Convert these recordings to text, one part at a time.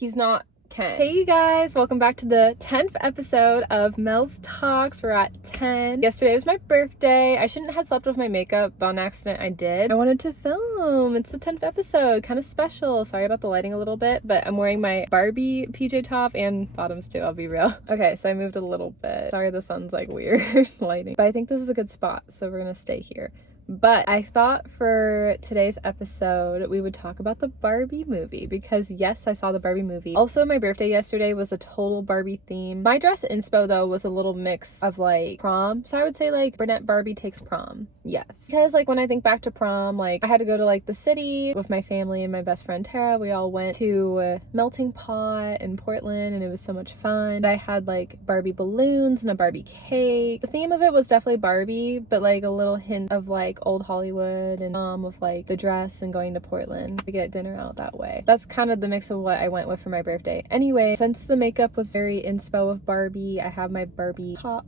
He's not Ken. Hey you guys, welcome back to the 10th episode of Mels Talks. We're at 10. Yesterday was my birthday. I shouldn't have slept with my makeup, but on accident I did. I wanted to film. It's the 10th episode, kind of special. Sorry about the lighting a little bit, but I'm wearing my Barbie PJ top and bottoms too, I'll be real. Okay, so I moved a little bit. Sorry the sun's like weird lighting, but I think this is a good spot, so we're gonna stay here. But I thought for today's episode, we would talk about the Barbie movie because yes, I saw the Barbie movie. Also, my birthday yesterday was a total Barbie theme. My dress inspo though was a little mix of like prom. So I would say like brunette Barbie takes prom. Yes. Because like when I think back to prom, like I had to go to like the city with my family and my best friend Tara. We all went to Melting Pot in Portland and it was so much fun. I had like Barbie balloons and a Barbie cake. The theme of it was definitely Barbie, but like a little hint of like old Hollywood and of like the dress and going to Portland to get dinner out that way. That's kind of the mix of what I went with for my birthday. Anyway, since the makeup was very inspo of Barbie, I have my Barbie top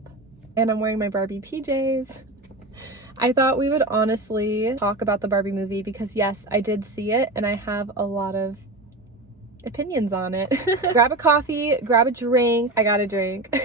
and I'm wearing my Barbie PJs. I thought we would honestly talk about the Barbie movie because yes, I did see it and I have a lot of opinions on it. Grab a coffee, grab a drink. I got a drink.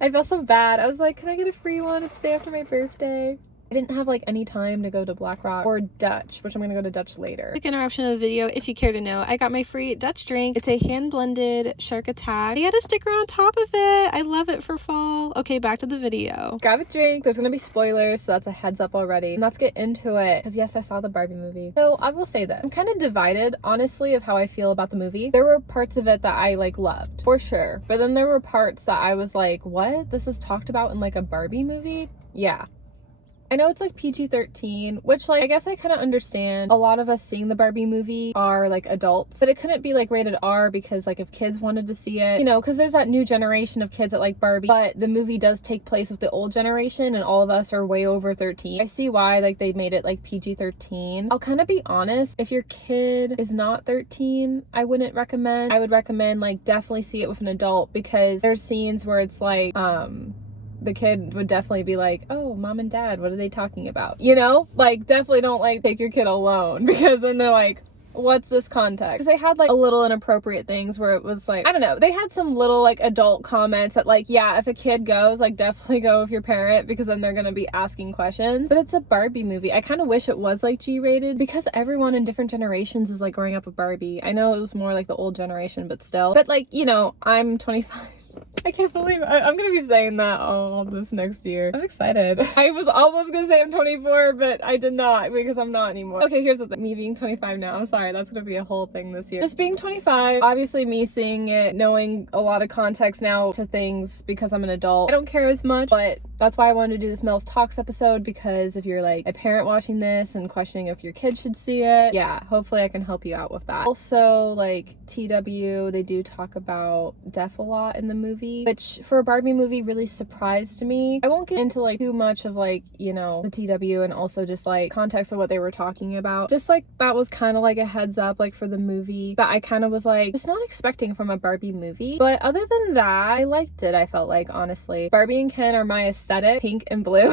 I felt so bad. I was like, can I get a free one? It's the day after my birthday. I didn't have like any time to go to Black Rock or Dutch, which I'm gonna go to Dutch later. Quick interruption of the video, if you care to know, I got my free Dutch drink. It's a hand-blended Shark Attack. They had a sticker on top of it. I love it for fall. Okay, back to the video. Grab a drink. There's gonna be spoilers, so that's a heads up already. And let's get into it, because yes, I saw the Barbie movie. So I will say that I'm kind of divided, honestly, of how I feel about the movie. There were parts of it that I like loved, for sure. But then there were parts that I was like, what? This is talked about in like a Barbie movie? Yeah. I know it's like PG-13, which like I guess I kind of understand. A lot of us seeing the Barbie movie are like adults, but it couldn't be like rated R because like if kids wanted to see it, you know, because there's that new generation of kids that like Barbie, but the movie does take place with the old generation and all of us are way over 13. I see why like they made it like PG-13. I'll kind of be honest, if your kid is not 13, I wouldn't recommend. I would recommend like definitely see it with an adult because there's scenes where it's like the kid would definitely be like, oh, mom and dad, what are they talking about? You know, like definitely don't like take your kid alone because then they're like, what's this context? Because they had like a little inappropriate things where it was like, I don't know, they had some little like adult comments that like, yeah, if a kid goes, like definitely go with your parent because then they're gonna be asking questions. But it's a Barbie movie. I kind of wish it was like G-rated because everyone in different generations is like growing up with Barbie. I know it was more like the old generation, but still. But like, you know, I'm 25. I can't believe I'm gonna be saying that all this next year. I'm excited. I was almost gonna say I'm 24, but I did not because I'm not anymore. Okay, here's the thing. Me being 25 now, I'm sorry, that's gonna be a whole thing this year. Just being 25, obviously me seeing it, knowing a lot of context now to things because I'm an adult. I don't care as much, but that's why I wanted to do this Mels Talks episode because if you're like a parent watching this and questioning if your kid should see it, yeah, hopefully I can help you out with that. Also, like TW, they do talk about death a lot in the movie, which for a Barbie movie really surprised me. I won't get into like too much of like, you know, the TW and also just like context of what they were talking about. Just like that was kind of like a heads up like for the movie that I kind of was like just not expecting from a Barbie movie. But other than that, I liked it. I felt like honestly, Barbie and Ken are my aesthetic, pink and blue.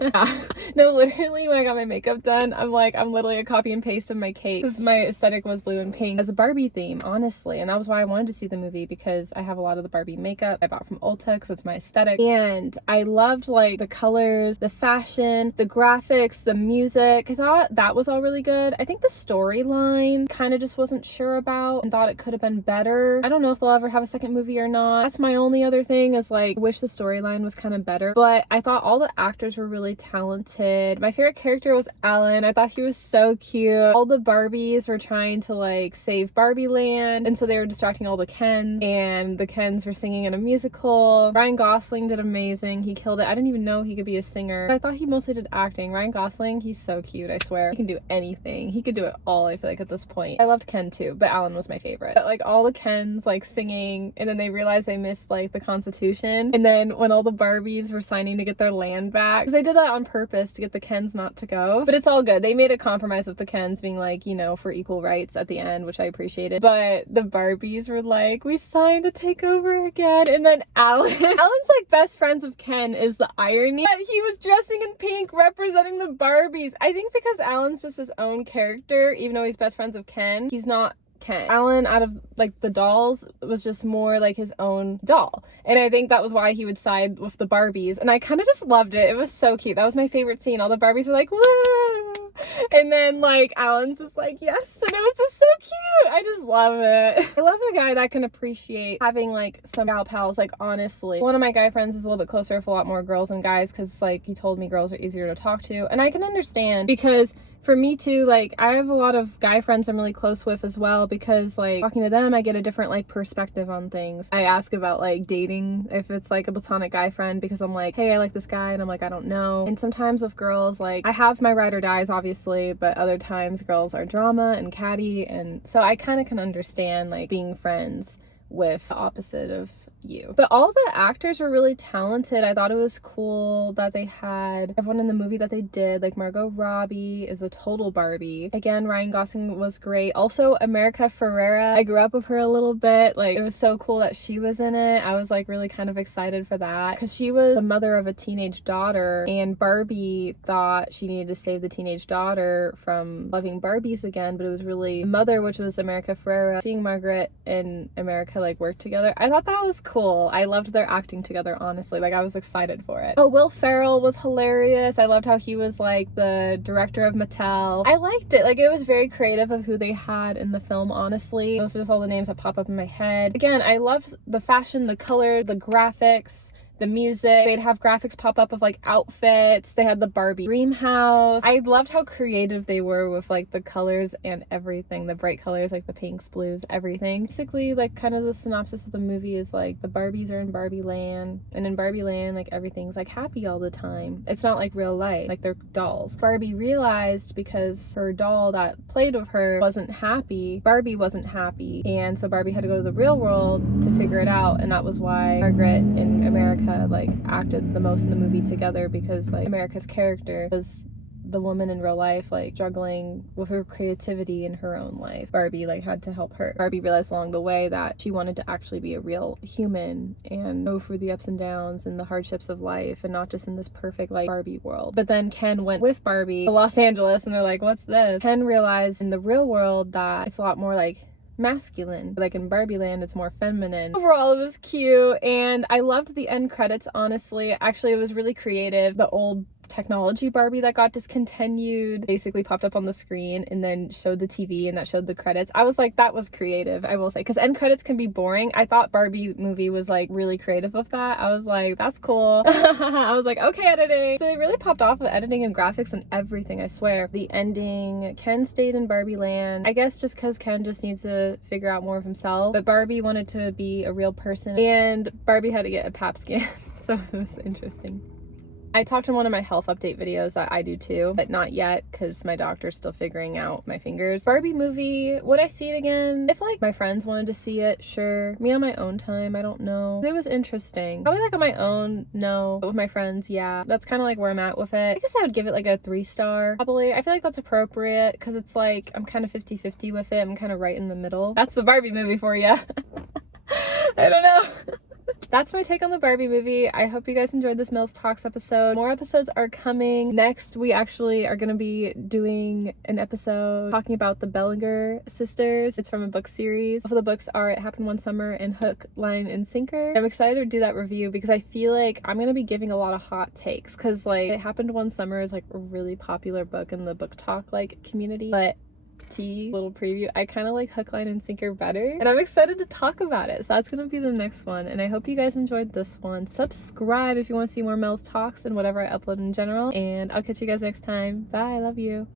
Yeah. No, literally when I got my makeup done, I'm literally a copy and paste of my cake because my aesthetic was blue and pink as a Barbie theme, honestly. And that was why I wanted to see the movie because I have a lot of the Barbie makeup I bought from Ulta because it's my aesthetic. And I loved like the colors, the fashion, the graphics, the music. I thought that was all really good. I think the storyline kind of just wasn't sure about and thought it could have been better. I don't know if they'll ever have a second movie or not. That's my only other thing is like, I wish the storyline was kind of better. But I thought all the actors were really talented. My favorite character was Alan. I thought he was so cute. All the Barbies were trying to like save Barbie Land. And so they were distracting all the Kens and the Kens were singing in a musical. Ryan Gosling did amazing. He killed it. I didn't even know he could be a singer. I thought he mostly did acting. Ryan Gosling, he's so cute, I swear. He can do anything. He could do it all, I feel like, at this point. I loved Ken too, but Alan was my favorite. But like all the Kens like singing and then they realized they missed like the Constitution. And then when all the Barbies were signing to get their land back, because they did that on purpose to get the Kens not to go. But it's all good. They made a compromise with the Kens being like, you know, for equal rights at the end, which I appreciated. But the Barbies were like, we signed to take over again. And then Alan's like best friends with Ken is the irony that he was dressing in pink representing the Barbies. I think because Alan's just his own character, even though he's best friends with Ken, he's not Ken. Alan, out of like the dolls, was just more like his own doll. And I think that was why he would side with the Barbies. And I kind of just loved it. It was so cute. That was my favorite scene. All the Barbies were like, woo! And then like Alan's just like, yes. And it was just so cute. I just love it. I love a guy that can appreciate having like some gal pals. Like honestly, one of my guy friends is a little bit closer with a lot more girls than guys, because like he told me girls are easier to talk to. And I can understand, because for me too, like I have a lot of guy friends I'm really close with as well, because like talking to them I get a different like perspective on things. I ask about like dating if it's like a platonic guy friend, because I'm like, hey, I like this guy, and I'm like, I don't know. And sometimes with girls, like I have my ride or dies obviously, but other times girls are drama and catty, and so I kind of can understand like being friends with the opposite of you. But all the actors were really talented. I thought it was cool that they had everyone in the movie that they did. Like Margot Robbie is a total Barbie. Again, Ryan Gosling was great. Also America Ferrera, I grew up with her a little bit. Like it was so cool that she was in it. I was like really kind of excited for that, because she was the mother of a teenage daughter, and Barbie thought she needed to save the teenage daughter from loving Barbies again, but it was really the mother, which was America Ferrera. Seeing Margaret and America like work together, I thought that was cool. I loved their acting together, honestly. Like I was excited for it. Oh, Will Ferrell was hilarious. I loved how he was like the director of Mattel. I liked it. Like it was very creative of who they had in the film, honestly. Those are just all the names that pop up in my head. Again, I loved the fashion, the color, the graphics, the music. They'd have graphics pop up of like outfits. They had the Barbie dream house. I loved how creative they were with like the colors and everything, the bright colors, like the pinks, blues, everything. Basically, like kind of the synopsis of the movie is like the Barbies are in Barbie land, and in Barbie land like everything's like happy all the time. It's not like real life, like they're dolls. Barbie realized because her doll that played with her wasn't happy, Barbie wasn't happy, and so Barbie had to go to the real world to figure it out. And that was why Margaret and America like acted the most in the movie together, because like America's character was the woman in real life, like struggling with her creativity in her own life. Barbie like had to help her. Barbie realized along the way that she wanted to actually be a real human and go through the ups and downs and the hardships of life, and not just in this perfect like Barbie world. But then Ken went with Barbie to Los Angeles, and they're like, what's this? Ken realized in the real world that it's a lot more like masculine. Like in Barbie land, it's more feminine. Overall, it was cute, and I loved the end credits, honestly. Actually, it was really creative. The old technology Barbie that got discontinued basically popped up on the screen and then showed the TV, and that showed the credits. I was like, that was creative, I will say, because end credits can be boring. I thought Barbie movie was like really creative with that. I was like, that's cool. I was like, okay, editing. So they really popped off with editing and graphics and everything, I swear. The ending, Ken stayed in Barbie land, I guess just because Ken just needs to figure out more of himself, but Barbie wanted to be a real person, and Barbie had to get a pap scan. So it was interesting. I talked in one of my health update videos that I do too, but not yet because my doctor's still figuring out my fingers. Barbie movie, would I see it again? If like my friends wanted to see it, sure. Me on my own time, I don't know. It was interesting. Probably like on my own, no. But with my friends, yeah. That's kind of like where I'm at with it. I guess I would give it like a 3-star, probably. I feel like that's appropriate because it's like I'm kind of 50-50 with it. I'm kind of right in the middle. That's the Barbie movie for you. I don't know. That's my take on the Barbie movie. I hope you guys enjoyed this Mels Talks episode. More episodes are coming. Next, we actually are going to be doing an episode talking about the Bellinger sisters. It's from a book series. Both of the books are It Happened One Summer and Hook, Line, and Sinker. I'm excited to do that review because I feel like I'm going to be giving a lot of hot takes because like It Happened One Summer is like a really popular book in the book talk like community, but little preview, I kind of like Hook, Line, and Sinker better, and I'm excited to talk about it. So that's gonna be the next one, and I hope you guys enjoyed this one. Subscribe if you want to see more Mels Talks and whatever I upload in general, and I'll catch you guys next time. Bye, I love you.